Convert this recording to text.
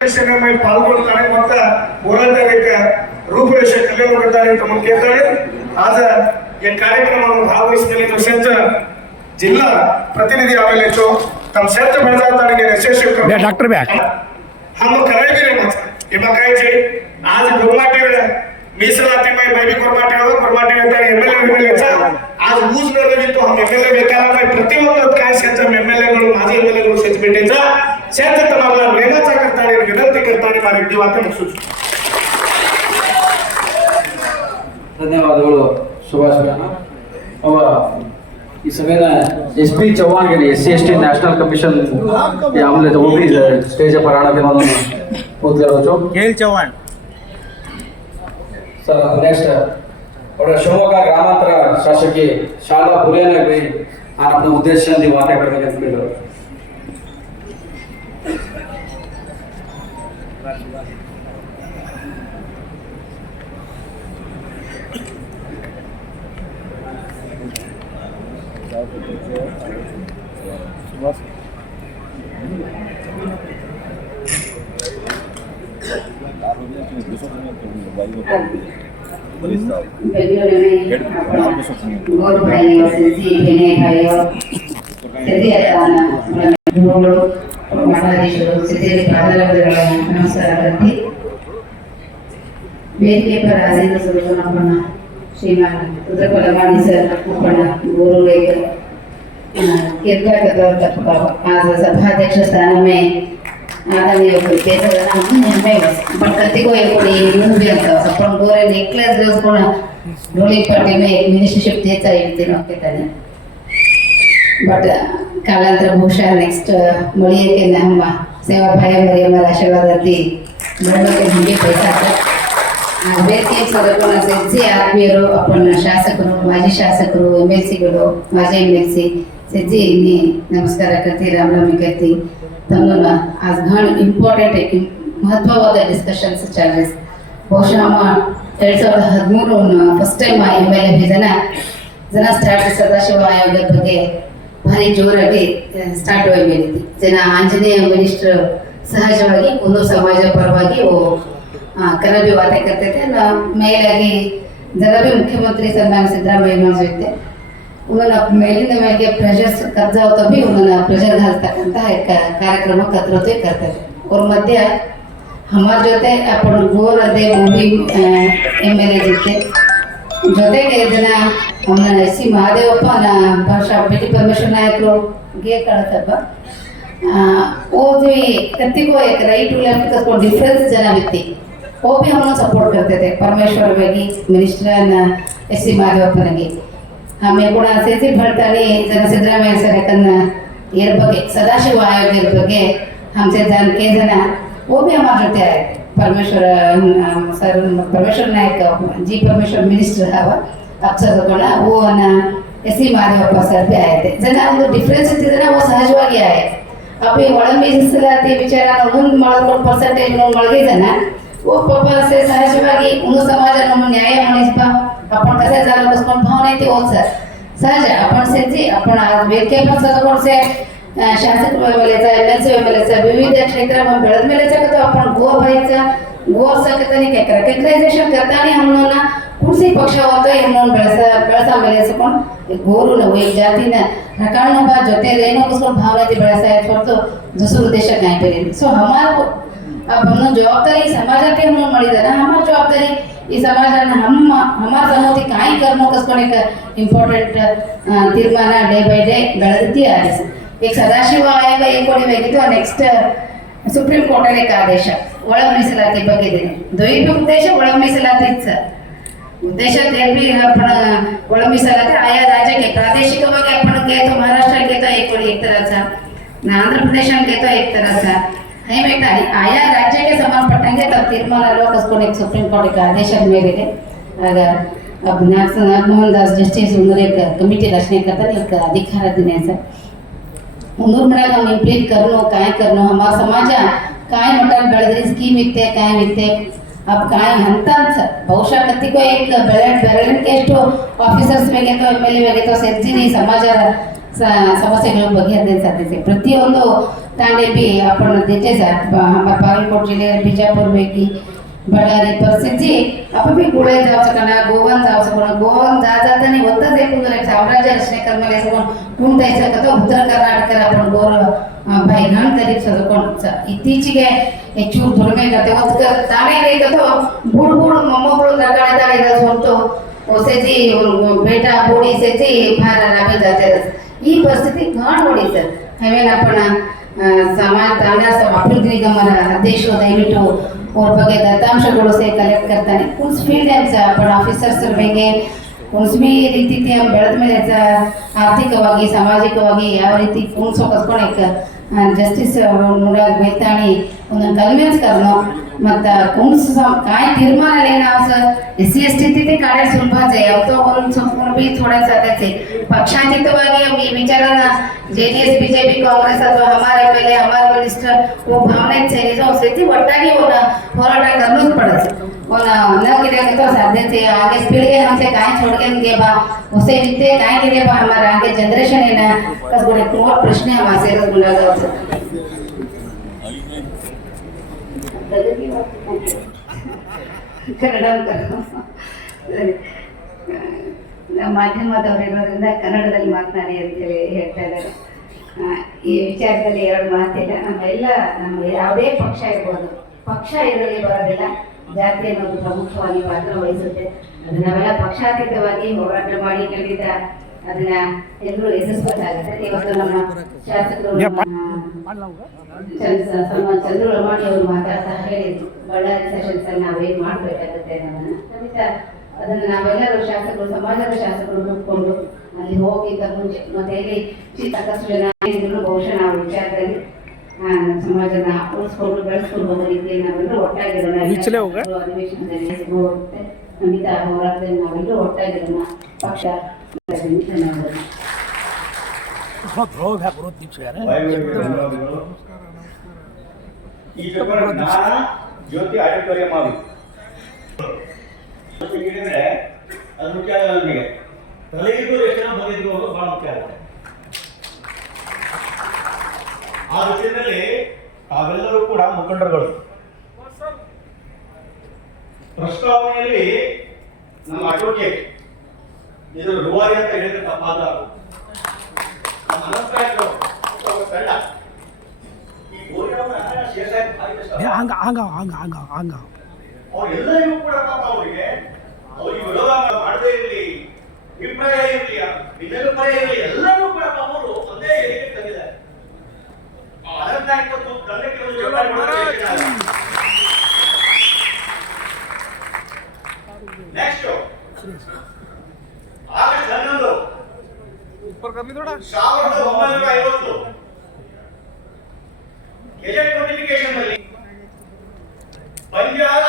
पालगొಳ್ತಾರೆ ಮತ್ತು ಹೋರಾಟಕ್ಕೆ ರೂಪರೇಷೆ ಕಲಿಯುತ್ತಾರೆ ಅಂತ ಕೇಳ್ತಾರೆ. आज ये कार्यक्रम में भागवहिसने तो संत जिला प्रतिनिधि आवेले तो तम संत बळजाताने विशेष डॉक्टर बैक हम करायगिरे मत एमा काय छे आज गोमाटे मीಸಲಾತಿ में मैं भी गोमाटे हो गोमाटे ಅಂತ एमएलए आज ऊज न रही तो हम एमएलए बेकाला में प्रतिबंध काय संत एमएलए ಗಳು ಮಾಜಿ एमएलए ಗಳು संत भेटेचा संत तमाला वेगाचा करताने विनंती करताने मारे दिवाते सुच ಧನ್ಯವಾದಗಳು ಸುಭಾಷ್ ಅವ ಈ ಸಭೆನ SP चौहान के लिए SC/ST नेशनल कमीशन के हमले तो वो भी स्टेज पर आना के मानो बोलते रहो जो खेल चौहान सर नेक्स्ट और शिवमोगा ग्रामांतर शासकीय शाला पुलियाने गई आन अपने उद्देश्य दी बातें करने के लिए बहुत भाई सिद्धि बने भाइयों सिद्धि अताना बोलो महाराजेश्वर सिद्धि पादरवदरला नमस्कार करती वेदिके पर आसीन सुरजनपना श्रीमान रुद्रपलवाणी सर अपना गुरु लेकर कृपा करता आज सभाध्यक्ष स्थान में आदरणीय पण कति को एक भी ಅಂತ अपन गोरे नेकलेस ವೇಸ್ಕೊಂಡು ढोली पार्टी में एक मिनिस्टरशिप देता ಇರ್ತೀನಿ ಹೋಗ್ತಾನೆ बट कालांतर ಬಹುಶಃ नेक्स्ट ಮಳಿಯಕ್ಕೆ ನಮ್ಮ ಸೇವಾ ಭಾಯ ಮರಿಯಮ್ಮರ ಆಶೀರ್ವಾದ ಅತಿ ಬಣ್ಣಕ್ಕೆ ಹಿಂಗೆ पैसा ವೇದಿಕೆ ಸದಸ್ಯರ ಸಜ್ಜಿ ಆತ್ಮೀಯರು ಅಪ್ಪನ ಶಾಸಕರು ಮಾಜಿ ಶಾಸಕರು MLCಗಳು ಮಾಜಿ MLC सज्जी नमस्कार करती राम राम करती तमना आज घण इंपॉर्टेंट महत्ववाद डिस्कशन्स चार्जेस ಬಹುಶಃ 2013 ಫಸ್ಟ್ ಟೈಮ್ MLA ಜನ ಸ್ಟಾರ್ಟ್ ಸದಾಶಿವ ಆಯೋಗದ ಬಗ್ಗೆ ಭಾರಿ ಜೋರಾಗಿ ಸ್ಟಾರ್ಟ್ ಆಗಿತ್ತು ಜನ ಆಂಜನೇಯ ಮಿನಿಸ್ಟರ್ ಸಹಜವಾಗಿ ಒಂದು ಸಮಾಜ ಪರವಾಗಿ ಕರಬಿ ವಾತೆ करते ಮೇಲಾಗಿ जरा भी मुख्यमंत्री सन्मान सिद्धरामಯ್ಯ ಜೊತೆ उन्होंने मेलिंद मेलिगे प्रेशर कब्जा होता भी उन्होंने प्रेशर घालता एक कार्यक्रम कतरते करते और मध्य हमारे जोते अपन गोर अदे मूवी MLA जोते जोते के जन हमने सी महादेवप्ಪ भाषा बेटी परमेश्वर नायकರು गे कळतब वो जो कत्ती को एक राइट टू लेफ्ट का डिफरेंस जन बित्ती वो भी हम सपोर्ट करते थे परमेश्वर बेगी मिनिस्टर SC महादेवप्पನಿಗೆ हमें ಕೂಡ ಸೇಸಿ भड़ताली जन सिद्धरामಯ್ಯ सर ये ಬಗ್ಗೆ सदाशिव आयोग ಬಗ್ಗೆ हमसे जान के जना वो भी हमारे जोते आए परमेश्वर सर परमेश्वर नायक जी परमेश्वर मिनिस्टर हवा अक्षर वो SC महादेवप्ಪ सर भी आए थे जना ಒಂದು ಡಿಫರೆನ್ಸ್ ಇತ್ತಿದ್ರೆ वो ಸಹಜವಾಗಿ आए अभी ಒಳ ಮೀಸಲಾತಿ ವಿಚಾರ ಒಂದು ಮಾಡ್ಕೊಂಡು ಪರ್ಸೆಂಟೇಜ್ ಮಳಗೆ ಜನ वो पापा से सहजವಾಗಿ उन समाज ನಮ್ಮ न्याय ಮಾಡಿಸ್ಪ आपण कसे झालं बसಕೊಂಡು भाव नाही ते होत सर सहज आपण सेची आपण आज वेके पण सदकोण से शासक वेलेचा MLC वेलेचा विविध क्षेत्रामध्ये ಬೆಳೆದ ಮೇಲೆ ಚಕತ आपण गो व्हायचा गो सकतनी काय करा कॅरेक्टरायझेशन करताना हमनोना कुणसी पक्ष होतो हमनोन ಬೆಳಸ ಮೇಲೆ ಸಕೊಂಡು गोरू न एक जातीನ रकाळनो बा ಜೊತೆ ರೇಣು ಬಸಕೊಂಡು ಭಾವನೆ ಬೆಳಸಾಯ ಹೊರತು दुसरा उद्देश काय पेरे सो हमार अब हम जवाबदारी समाजात म्हणून ಮಾಡಿದಾರ हमार जवाबदारी ಈ ಸಮಾಜನ हमार समोर काय करणं कसं एक इम्पॉर्टंट तीर्मान डे बाय डे गळती आहे एक सदाशिव आयोग एक कोणी वेगितो नेक्स्ट सुप्रीम कोर्ट एक आदेश ಒಳ ಮೀಸಲಾತಿ ಬಗ್ಗೆ ಇದೆ ದ್ವೈತ ಉದ್ದೇಶ ಒಳ ಮೀಸಲಾತಿच उद्देश ते भी आपण ಒಳ ಮೀಸಲಾತಿ आया राज्य प्रादेशिकವಾಗಿ आपण घेतो महाराष्ट्र घेतो एक कोणी एक तरहचा आंध्र प्रदेश घेतो एक तरहचा हे बेटा आया राज्य के समान पट्टंगे तब तीर्मान लोग उसको एक सुप्रीम कोर्ट का आदेश मेरे अगर अब नागमोहन दास जस्टिस उन्होंने एक कमिटी रचने का एक अधिकार दिने सर उन्होंने हम इम्प्लीट करनो काय करनो हमारा समाज काय मटन बेळदरी स्कीम इत्ते काय इत्ते अब काय हंतात सर ಬಹುಶಃ ಕತ್ತಿಕೋ एक ಬೆರಳಿನ ಎಷ್ಟು ಆಫೀಸರ್ಸ್ ಮೇಲೆ ಅಥವಾ MLA ಮೇಲೆ ಅಥವಾ ಸೆರ್ಜಿನಿ ಸಮಾಜ ಸಮಸ್ಯೆಗಳು ಬಗೆಹರಿಸಲಿದೆ ಸಾಧ್ಯತೆ ಪ್ರತಿಯೊಂದು तांडे भी आपण देते सर हमारे बागलकोट जिले बीजापुर में की बಳ್ಳारी परिस्थिती आपण भी गुळे जाऊ शकना गोवन जाऊ शकना गोवन जाताना होतच एकूण एक साम्राज्य रचने करमले सगळं कुंताय सकतो उत्तर कर्नाटक आपण गोर भाई घण करीत सगळं ಇತ್ತೀಚೆಗೆ ಹೆಚ್ಚು ದುಡಿಮೆ ಕತೆ ಒಂದು ತಾನೇ ರೇಖತೋ ಬುಡ್ ಬುಡ್ ಮೊಮ್ಮಗಳು ತಗೊಳ್ತಾರೆ ಹೊರತು ಹೊಸೇಜಿ ಬೇಟಾ ಬೋಡಿ ಸೇಜಿ ಭಾರ ರಾಬಿ जाते ಈ ಪರಿಸ್ಥಿತಿ घण ನೋಡಿ ಸರ್ ಹವೇನ आपण समाज तांडा अभिवृद्धी निगमನ ಅಧ್ಯಕ್ಷರು ದಯವಿಟ್ಟು ಅವ್ರ ಬಗ್ಗೆ ದತ್ತಾಂಶಗಳು ಸೇ ಕಲೆಕ್ಟ್ करताना कुछ फील्ड है आपण ಆಫೀಸರ್ಸ್ ಬಗ್ಗೆ ಕುಣಿಸ್ಬಿ ರೀತಿ ಬೆಳೆದ ಮೇಲೆ ಆರ್ಥಿಕವಾಗಿ ಸಾಮಾಜಿಕವಾಗಿ ಯಾವ ರೀತಿ ಕುಣಿಸೋ ಕಸ್ಕೊಳಕ್ಕೆ जस्टिस मुराद बेताणी उन्हें कन्विन्स करनो मत कुंस काय तीर्मान लेना सर एससी एसटी ते कार्य सुलभ आहे अब तो उन संपूर्ण भी थोड़ा सा ते पक्षातीतವಾಗಿ ಈ ವಿಚಾರನ जेडीएस बीजेपी कांग्रेस ಅಥವಾ हमारे पहले हमारे मिनिस्टर वो भावना से जो स्थिति ಒಟ್ಟಾಗಿ ಹೋರಾಟ करना पड़ता और न गिरे तो साध्यते आगे पीढ़ी हमसे काय छोड़ के गे बा उसे बीते काय गिरे बा हमारा आगे जनरेशन है ना कस बड़े कोर प्रश्न हम आसे गुंडा जाओ ಕನ್ನಡ ಮಾಧ್ಯಮದವರಿರೋದ್ರಿಂದ ಕನ್ನಡದಲ್ಲಿ ಮಾತನಾಡಿ ಅಂತೇಳಿ ಹೇಳ್ತಾ ಇದ್ದಾರೆ. ಈ ವಿಚಾರದಲ್ಲಿ ಎರಡು ಮಾತಿಲ್ಲ. ನಮ್ಮ ಯಾವುದೇ ಪಕ್ಷ ಇರ್ಬೋದು, ಪಕ್ಷ ಇದರಲ್ಲಿ ಬರೋದಿಲ್ಲ, ಜಾತಿ ಅನ್ನೋದು ಪ್ರಮುಖವಾಗಿ ಪಾತ್ರ ವಹಿಸುತ್ತೆ. ಅದು ನಾವೆಲ್ಲ ಪಕ್ಷಾತೀತವಾಗಿ ಹೋರಾಟ ಮಾಡಿ ಖಂಡಿತ ಅದನ್ನ ಎಲ್ಲರೂ ಯಶಸ್ವಿಯಾಗುತ್ತೆ. ಇವತ್ತು ನಮ್ಮ ಶಾಸಕರು ಚಂದ್ರು ಲಮಾಣಿ ಅವರು ಮಾತಾಡ್ತಾ ಹೇಳಿದ್ರು, ಬಳ್ಳಾರಿ ಸೆಷನ್ಸ್ ಅಲ್ಲಿ ನಾವೇನ್ ಮಾಡ್ಬೇಕಾಗುತ್ತೆ ಅನ್ನೋದನ್ನ. ಖಂಡಿತ ಅದನ್ನ ನಾವೆಲ್ಲರೂ ಶಾಸಕರು, ಸಮಾಜದ ಶಾಸಕರು ಕೂತ್ಕೊಂಡು ಅಲ್ಲಿ ಹೋಗಿದ್ದ ಮುಂಚೆ ಮತ್ತೆ ಇಲ್ಲಿ ಸಾಕಷ್ಟು ಜನ ಬಹುಶಃ ನಾವು ವಿಚಾರದಲ್ಲಿ ಸಮಾಜನ ಉಳಿಸ್ಕೊಂಡು ಬೆಳೆಸ್ಕೊಂಡು ಹೋಗೋ ರೀತಿಯಲ್ಲಿ ನಾವೆಲ್ಲರೂ ಒಟ್ಟಾಗಿರೋಣ. ಅಧಿವೇಶನದಲ್ಲಿ ಹೋಗುತ್ತೆ ಖಂಡಿತ ಹೋರಾಟದಲ್ಲಿ ನಾವೆಲ್ಲರೂ ಒಟ್ಟಾಗಿರೋಣ. ಪಕ್ಷ ಧನ್ಯವಾದಗಳು. ಜ್ಯೋತಿ ಆಡಿಟೋರಿಯಂ ಅದು ಮುಖ್ಯ ಆಗ ನಮಗೆ ತಲೆಗಿದ್ದು ಎಷ್ಟು ಜನ ಬಂದಿದ್ರು ಅನ್ನೋದು ಬಹಳ ಮುಖ್ಯ ಆಗುತ್ತೆ. ಆ ವಿಷಯದಲ್ಲಿ ತಾವೆಲ್ಲರೂ ಕೂಡ ಮುಖಂಡರುಗಳು. ಪ್ರಸ್ತಾವನೆಯಲ್ಲಿ ನಮ್ಮ ಅಡ್ವೊಕೇಟ್ ಇದು ರೂವಾರಿ ಅಂತ ಹೇಳಿದ್ರೆ ತಪ್ಪಾದ ಎಲ್ಲರಿಗೂ ಕೂಡ ಪಾಪ ಅವರಿಗೆ ವಿರೋಧ ಮಾಡದೇ ಇರಲಿ, ಅಭಿಪ್ರಾಯ ಇರಲಿ, ಭಿನ್ನಾಭಿಪ್ರಾಯ ಇರಲಿ, ಎಲ್ಲರೂ ಕೂಡ ಪಾಪ ಅವರು ಒಂದೇ ಹೇಳಿಕೆ ತಂದಿದ್ದಾರೆ. ನೆಕ್ಸ್ಟ್ ಆಗಸ್ಟ್ 11 1950 ಗೆಜೆಟ್ ನೋಟಿಫಿಕೇಶನ್ ಅಲ್ಲಿ ಪಂಜಾಬ್